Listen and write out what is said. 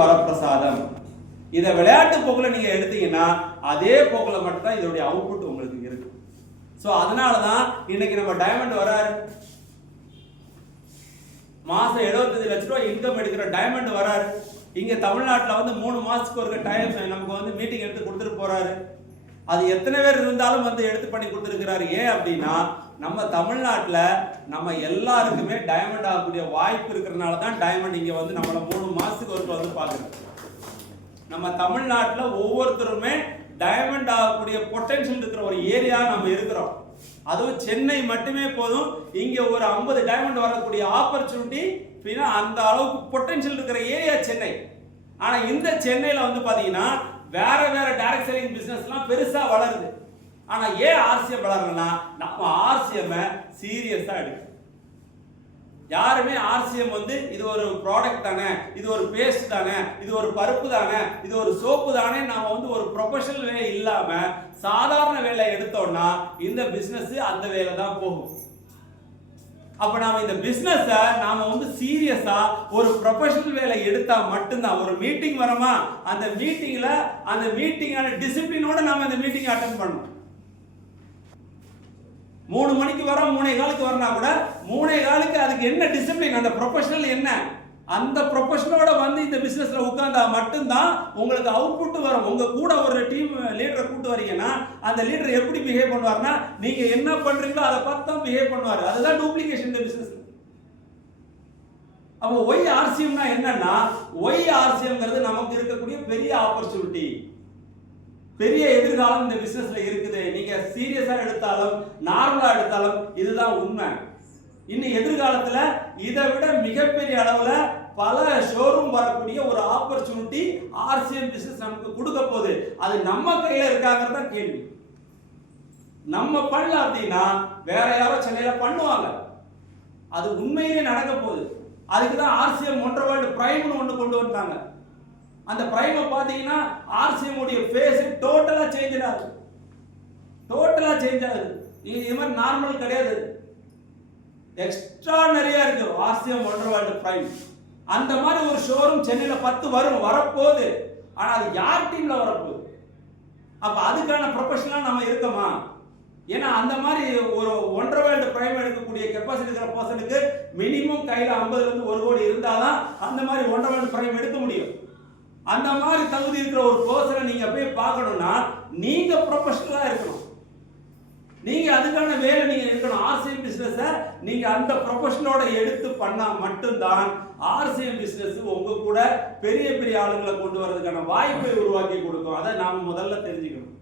வரப்பிரசாதம். இதை விளையாட்டு போக்குல நீங்க எடுத்தீங்கன்னா அதே போக்குல மட்டும் தான் இதோடைய அவுட்புட் உங்களுக்கு இருக்கு. ஸோ அதனால தான் இன்னைக்கு நம்ம டைமண்ட் வராரு, மாசம் 75 லட்ச ரூபாய் இன்கம் எடுக்கிற டைமண்ட் வராரு. இங்க தமிழ்நாட்டில் வந்து 3 மாசத்துக்கு ஒரு டைம் நமக்கு வந்து மீட்டிங் எடுத்து கொடுத்துட்டு போறாரு. அது எத்தனை பேர் இருந்தாலும் வந்து எடுத்து பண்ணி கொடுத்துருக்கிறாரு. ஏன் அப்படின்னா நம்ம தமிழ்நாட்டில் நம்ம எல்லாருக்குமே டைமண்ட் ஆகக்கூடிய வாய்ப்பு இருக்கிறதுனால தான் டைமண்ட் இங்கே வந்து நம்மளை 3 மாசத்துக்கு ஒருக்க வந்து பார்க்குறோம். நம்ம தமிழ்நாட்டில் ஒவ்வொருத்தருமே டைமண்ட் ஆகக்கூடிய பொட்டன்ஷியல் இருக்கிற ஒரு ஏரியா நம்ம இருக்கிறோம். அதுவும் சென்னை மட்டுமே போதும், இங்கே ஒரு 50 டைமண்ட் வரக்கூடிய ஆப்பர்ச்சுனிட்டி அந்த அளவுக்கு பொட்டன்ஷியல் இருக்கிற ஏரியா சென்னை. ஆனால் இந்த சென்னையில் வந்து பார்த்தீங்கன்னா வேற வேற டைரக்ட் செல்லிங் பிசினஸ்லாம் பெருசா வளருது. ஆனா ஏன் ஆர்சிஎம் வளரலன்னா நம்ம ஆர்சிஎம் சீரியஸா எடுக்கும். யாருமே ஆர்சிஎம் வந்து இது ஒரு ப்ராடக்ட் தானே, இது ஒரு பேஸ்ட் தானே, இது ஒரு பருப்பு தானே, இது ஒரு சோப்பு தானே, நாம வந்து ஒரு ப்ரொஃபஷனல் வேலை இல்லாம சாதாரண வேலை எடுத்தோம்னா இந்த பிசினஸ் அந்த வேலை தான் போகும். அப்ப நாம இந்த பிசினஸ நாம வந்து சீரியஸா ஒரு ப்ரொஃபஷனல் வேலை எடுத்தா மட்டும்தான். ஒரு மீட்டிங் வரமா, அந்த மீட்டிங்ல அந்த மீட்டிங்கான டிசிப்ளினோட நாம இந்த மீட்டிங் அட்டெண்ட் பண்ணணும். 3 மணிக்கு வரோம், 3:15 வரனா கூட 3:15 அதுக்கு என்ன டிசிப்ளின், அந்த ப்ரொஃபஷனல் என்ன, அந்த ப்ரொஃபஷனலோட வந்து இந்த பிசினஸ்ல உட்கார்ந்தா மட்டும்தான் உங்களுக்கு அவுட்புட் வரும். உங்க கூட ஒரு டீம் லீடரை கூட்டு வரீங்கன்னா அந்த லீடர் எப்படி பிஹேவ் பண்ணுவார்னா நீங்க என்ன பண்றீங்களோ அதை பார்த்து தான் பிஹேவ் பண்ணுவாரு. அதுதான் டூப்ளிகேஷன் இந்த பிசினஸ். அப்போ ஒய் ஆர்சிஎம்னா என்னன்னா, ஒய் ஆர்சிஎம்ங்கிறது நமக்கு இருக்கக்கூடிய பெரிய ஆப்பர்ச்சுனிட்டி, பெரிய எதிர்காலம் இந்த பிசினஸ்ல இருக்குது. நீங்க சீரியஸா எடுத்தாலும் நார்மலா எடுத்தாலும் இதுதான் உண்மை. இன்னும் எதிர்காலத்துல இதை விட மிகப்பெரிய அளவுல பல ஷோரூம் வரக்கூடிய ஒரு ஆப்பர்ச்சுனிட்டி ஆர்சிஎம் பிசினஸ் நமக்கு கொடுக்க போகுது. அது நம்ம கையில இருக்காங்கிறத கேள்வி. நம்ம பண்ணல அப்படின்னா வேற யாரோ சென்னையில பண்ணுவாங்க. அது உண்மையிலே நடக்க போகுது. அதுக்குதான் ஆர்சிஎம் ஒன்றரை பிரைம்னு ஒன்று கொண்டு வந்தாங்க. அந்த பிரைமை பார்த்தீங்கன்னா ஆர்சிஎம் உடைய ஃபேஸ் டோட்டலா சேஞ்ச் ஆகுது. டோட்டலா சேஞ்ச் ஆகுது. இது மாதிரி நார்மல் கிடையாது, எக்ஸ்ட்ரானரியா இருக்கு ஆர்சிஎம் ஒன்றரை பிரைம். அந்த மாதிரி ஒரு ஷோரூம் சென்னையில 10 வரும், வரப்போகுது. ஆனா அது யார் டீம்ல வரப்போகுது? அப்ப அதுக்கான ப்ரொஃபஷனலா நம்ம இருக்கோமா? ஏன்னா அந்த மாதிரி ஒரு 1.5 பிரைம் எடுக்கக்கூடிய கெப்பாசிட்டி இருக்கிற பர்சனுக்கு மினிமம் கையில 50 ல இருந்து 1 கோடி இருந்தாதான் அந்த மாதிரி 1.5 பிரைம் எடுக்க முடியும். அந்த மாதிரி தகுதி இருக்கிற ஒரு பர்சனை நீங்க போய் பார்க்கணும்னா நீங்க ப்ரொஃபஷனலா இருக்கணும். நீங்க அதுக்கான வேலை நீங்க இருக்கணும். ஆர்சிஎம் பிசினஸ் நீங்க அந்த ப்ரொஃபஷனலோட எடுத்து பண்ணா மட்டும்தான் ஆர்சிஎம் பிசினஸ் உங்க கூட பெரிய பெரிய ஆளுங்களை கொண்டு வரதுக்கான வாய்ப்பை உருவாக்கி கொடுக்கும். அதை நாம முதல்ல தெரிஞ்சுக்கணும்.